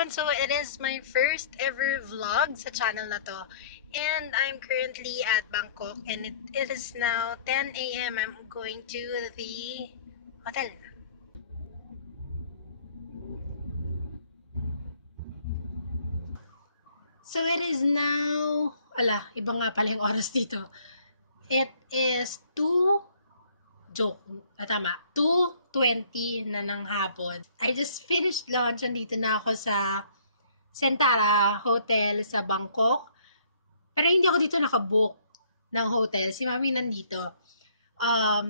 everyone! So it is my first ever vlog sa channel na to. And I'm currently at Bangkok and it is now 10 a.m. I'm going to the hotel. So it is now, iba nga pala yung oras dito. It is 2:20 na ng hapon. I just finished lunch. Andito na ako sa Sentara Hotel sa Bangkok. Pero hindi ako dito nakabook ng hotel. Si Mami nandito.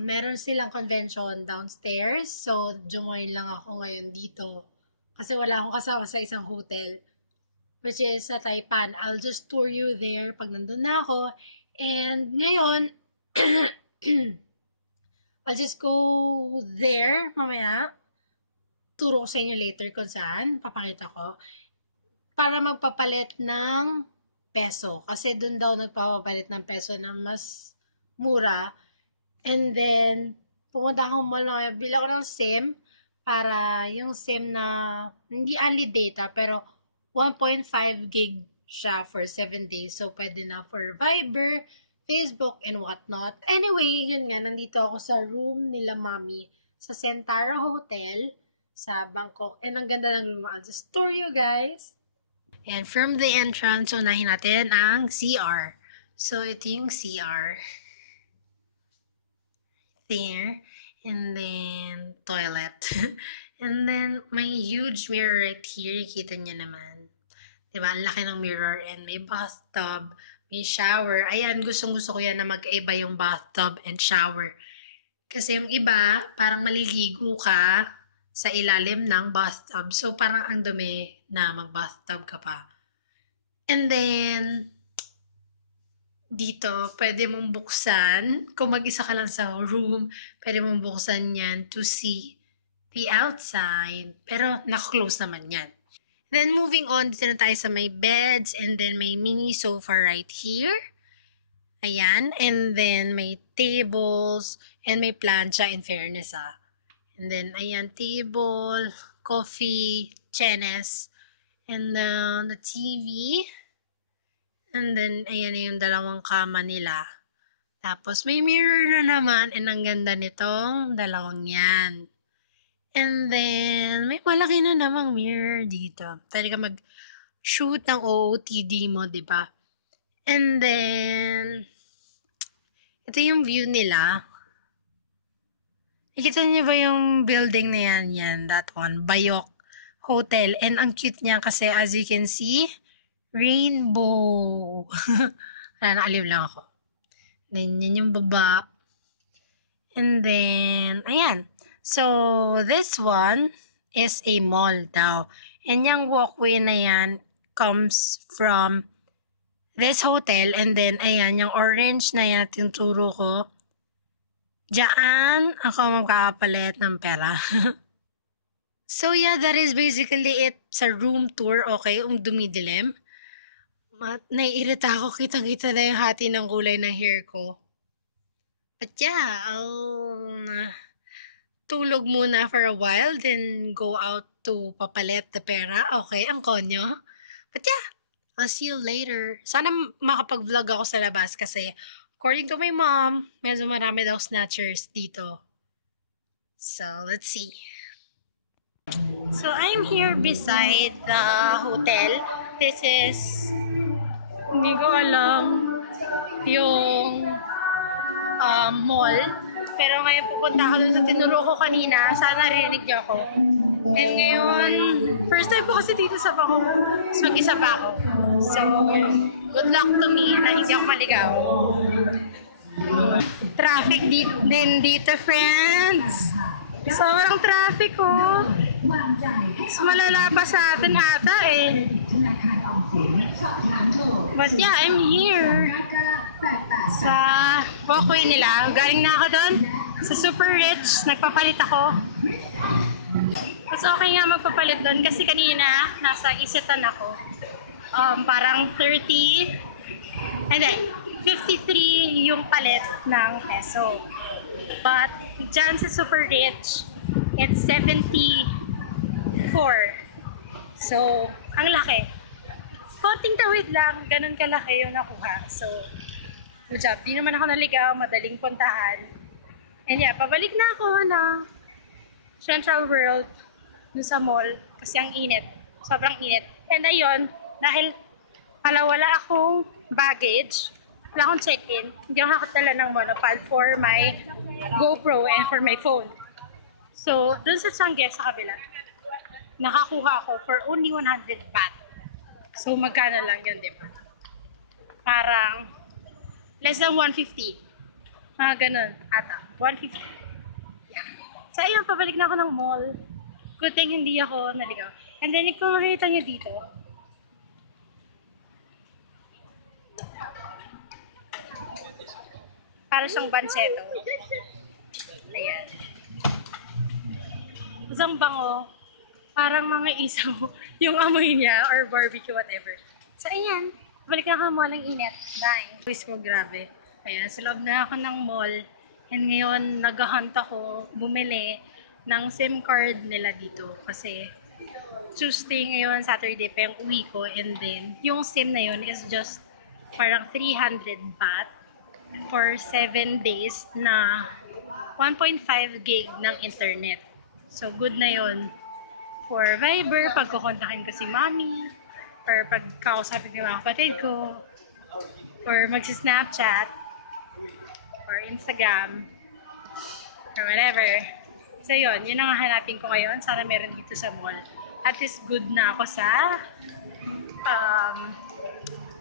Meron silang convention downstairs. So, join lang ako ngayon dito. Kasi wala akong kasama sa isang hotel. Which is sa Taipan. I'll just tour you there pag nandun na ako. And ngayon, I'll just go there mamaya. Turo ko sa inyo later kung saan. Papakita ko. Para magpapalit ng peso. Kasi dun daw nagpapapalit ng peso na mas mura. And then, pumunta akong mall mamaya. Bili ako ng SIM. Para yung SIM na hindi only data, pero 1.5 gig siya for 7 days. So, pwede na for Viber, Facebook, and whatnot. Anyway, yun nga, nandito ako sa room nila Mami sa Sentara Hotel sa Bangkok. And ang ganda ng room. I'll just tour you guys. And from the entrance, unahin natin ang CR. So, ito yung CR. There. And then, toilet. And then, may huge mirror right here. Kita niyo naman. Diba? Ang laki ng mirror. And may bathtub. May shower. Ayan, gustong-gusto ko yan na magkaiba yung bathtub and shower. Kasi yung iba, parang maliligo ka sa ilalim ng bathtub. So, parang ang dumi na mag-bathtub ka pa. And then, dito, pwede mong buksan. Kung mag-isa ka lang sa room, pwede mong buksan yan to see the outside. Pero, naka-close naman yan. Then, moving on, dito na tayo sa may beds. And then, may mini sofa right here. Ayan. And then, may tables. And may plancha, in fairness, And then, ayan, table, coffee, chenes. And then, the TV. And then, ayan yung dalawang kama nila. Tapos, may mirror na naman. And ang ganda nitong dalawang yan. And then, may malaki na namang mirror dito. Pwede ka mag-shoot ng OOTD mo, diba? And then, ito yung view nila. Nakita niyo ba yung building na yan? Yan, that one. Bayok Hotel. And ang cute niya kasi, as you can see, rainbow. Nakaliw lang ako. Then, yan yung baba. And then, ayan. So, this one is a mall daw. And yung walkway na yan comes from this hotel. And then, ayan, yung orange na yan, tinuturo ko. Diyan, ako magkakapalit ng pera. So, yeah, that is basically it sa room tour. Okay, dumidilim. Naiirita ako, kitang-kita na yung hati ng kulay ng hair ko. But yeah, I'll tulog muna for a while, then go out to papalit the pera. Okay, ang konyo. But yeah, I'll see you later. Sana makapag-vlog ako sa labas kasi according to my mom, medyo marami daw snatchers dito. So, let's see. So, I'm here beside the hotel. This is, hindi ko alam, yung mall. Pero ngayon pupunta ako dun sa tinuro ko kanina. Sana narinig niyo ako. And ngayon, first time po kasi dito sa Bangkok. Mas mag-isa pa ako. So, good luck to me na hindi ako maligaw. Traffic din dito, friends. Sobrang traffic, oh. Mas malala pa sa atin ata, eh. But yeah, I'm here sa walkway nila. Galing na ako doon sa Super Rich. Nagpapalit ako. Mas okay nga magpapalit doon kasi kanina nasa Isetan ako. Parang 30 and then 53 yung palit ng peso. But dyan sa Super Rich, it's 74. So, ang laki. Konting tawid lang, ganun kalaki yung nakuha. So, good job. Di naman ako naligaw, madaling puntahan. And yeah, pabalik na ako ng Central World dun sa mall kasi ang init. Sobrang init. And ayun, dahil wala akong baggage, wala akong check-in, hindi ako nakatala ng monopod for my GoPro and for my phone. So, dun sa Changi sa kabila, nakakuha ako for only 100 baht. So, magkano lang yun, di ba? Parang less than 150. Mga ganun, ata. 150. Yeah. So, ayun, pabalik na ako ng mall. Good thing hindi ako naligaw. And then, kung makikita nyo dito, para siyang banseto. Ayan. Isang bango, parang mga isaw yung amoy niya or barbecue, whatever. So, ayan. Balik na ako ng mall ng init. Bye. Wish mo, grabe. Ayan, sa loob na ako ng mall. And ngayon, nag-hunt ako bumili ng SIM card nila dito. Kasi, Tuesday ngayon, Saturday pa yung uwi ko. And then, yung SIM na yun is just parang 300 baht for 7 days na 1.5 gig ng internet. So, good na yon for Viber, pag kukontakin ko si Mami, or pag kausapin ko yung mga kapatid ko, or magsi-Snapchat, or Instagram, or whatever. So, yun ang hanapin ko ngayon. Sana meron dito sa mall. At least good na ako sa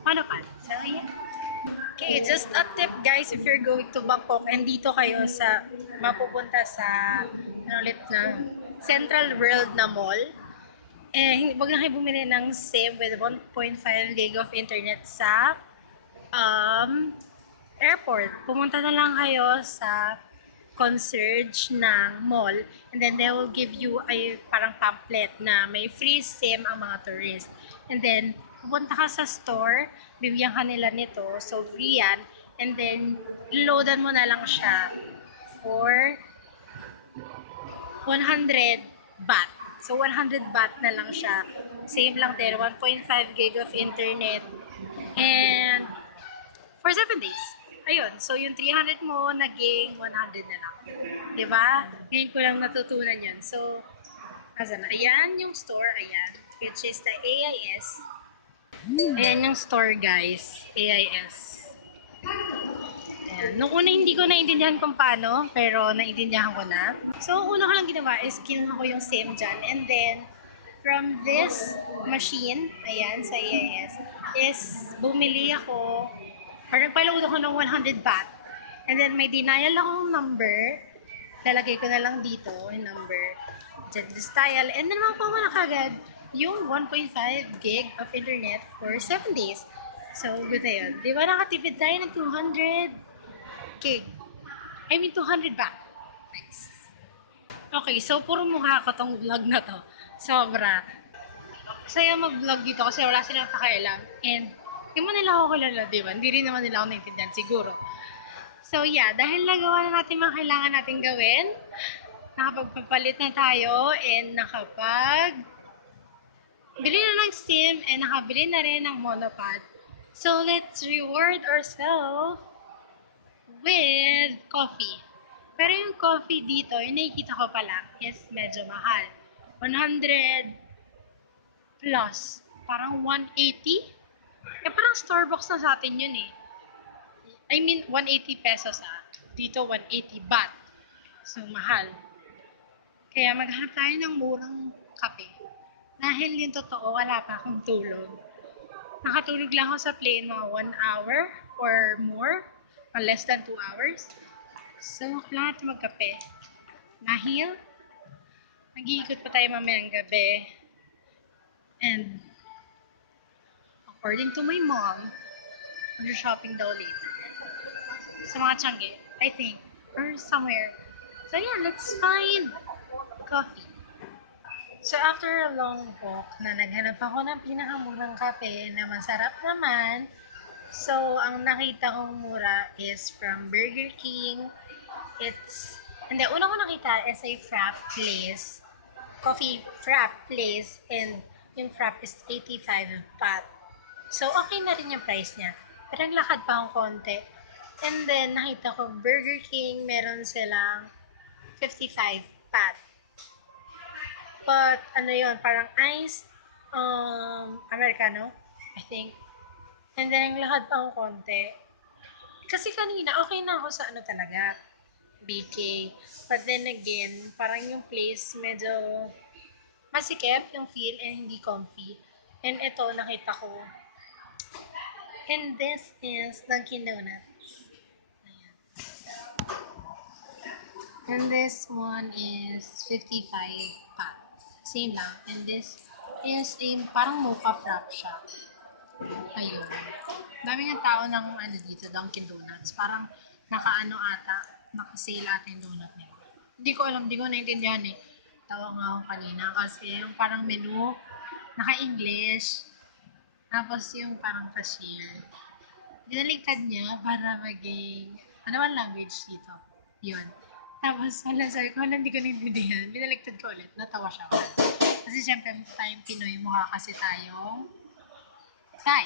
monopod. So, yeah. Okay, just a tip guys, if you're going to Bangkok and dito kayo sa mapupunta sa ulit na Central World na mall, wag na kayo bumili ng SIM with 1.5 gig of internet sa airport. Pumunta na lang kayo sa concierge ng mall and then they will give you ay parang pamphlet na may free SIM ang mga tourists. And then, pupunta ka sa store, bibigyan ka nila nito, so free yan. And then, loadan mo na lang siya for 100 baht. So, 100 baht na lang siya. Same lang din, 1.5 gig of internet. And, for 7 days. Ayun, so yung 300 mo, naging 100 na lang. Diba? Ngayon ko lang natutunan yun. So, asan na? Ayan yung store, ayan. Which is the AIS. Ayan yung store, guys. AIS. Ayan. Nung una hindi ko naintindihan kung paano, pero naintindihan ko na. So, una ko lang ginawa is kinuha ko yung SIM dyan. And then, from this machine, ayan, sa AIS, is bumili ako, or nagpaload ako ng 100 baht. And then, may denial akong number. Lalagay ko na lang dito yung number. Dyan, this dial. And then, makuha ko na kagad yung 1.5 gig of internet for 7 days. So, good na yun. Di ba nakatipid tayo ng 200 gig? I mean, 200 baht. Nice. Okay, so puro mukha ko tong vlog na to. Sobra. Saya mag-vlog dito kasi wala silang pakialam. And, hindi mo nila ako kilala, di ba? Hindi rin naman nila ako naintindihan, siguro. So, yeah, dahil nagawa na natin mga kailangan natin gawin, nakapagpapalit na tayo, and bili na ng SIM, and nakabili na rin ng monopod. So, let's reward ourselves with coffee. Pero yung coffee dito, yung nakikita ko pa lang, is medyo mahal. 100 plus. Parang 180? Eh, parang Starbucks na sa atin yun eh. I mean, 180 pesos ah. Dito, 180 baht. So, mahal. Kaya maghanap tayo ng murang kape. Dahil yung totoo, wala pa akong tulog. Nakatulog lang ako sa plane mga 1 hour or more. Or less than 2 hours. So, kailangan natin magkape. Dahil, mag-iikot pa tayo mamayang gabi. And, according to my mom, mag-shopping daw later. Sa mga Changi, I think. Or somewhere. So yeah, let's find coffee. So after a long walk, na naghanap ako ng pinakamurang kape na masarap naman. So, ang nakita kong mura is from Burger King. Hindi, una ko nakita is a frap place. Coffee frap place. And yung frap is 85 pat. So, okay na rin yung price niya. Pero naglakad pa akong konti. And then, nakita ko, Burger King, meron silang 55 pat. But, ano yun, parang iced Americano, I think. And then, naglakad pa akong konti. Kasi kanina, okay na ako sa ano talaga, BK. But then again, parang yung place medyo masikip yung feel and hindi comfy. And ito, nakita ko. And this is Dunkin' Donuts. Ayan. And this one is 55 pat. Same lang. And this is a parang mocha frap siya. Ayun. Dami ng tao ng ano dito, Dunkin' Donuts. Parang naka-ano ata, naka-sale ata yung donut nila. Hindi ko alam, hindi ko naintindihan eh. Tawa nga ako kanina kasi yung parang menu, naka-English. Tapos yung parang cashier. Dinaligtad niya para maging, ano man language dito. Yun. Tapos, sabi ko, hindi ko naintindihan. Binaligtad ko ulit. Natawa siya. Kasi syempre, tayong Pinoy, mukha kasi tayong Thai.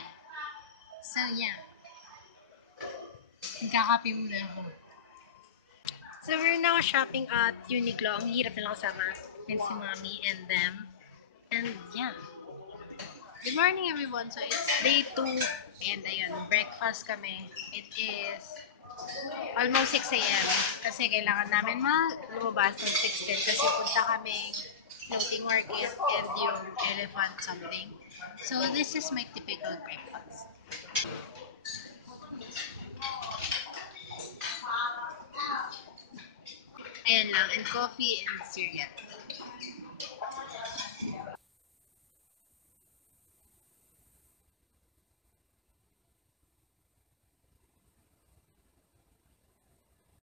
So, yeah. Nagkakape muna ako. So, we're now shopping at Uniqlo. Ang hirap nilang kasama. And si Mommy and them. And, yeah. Good morning, everyone. So, it's day 2. And, ayun, breakfast kami. It is almost 6 a.m. Kasi kailangan namin lumabas ng 6:10 kasi punta kami floating market and yung elephant something. So, this is my typical breakfast. Ayan lang, and coffee and cereal.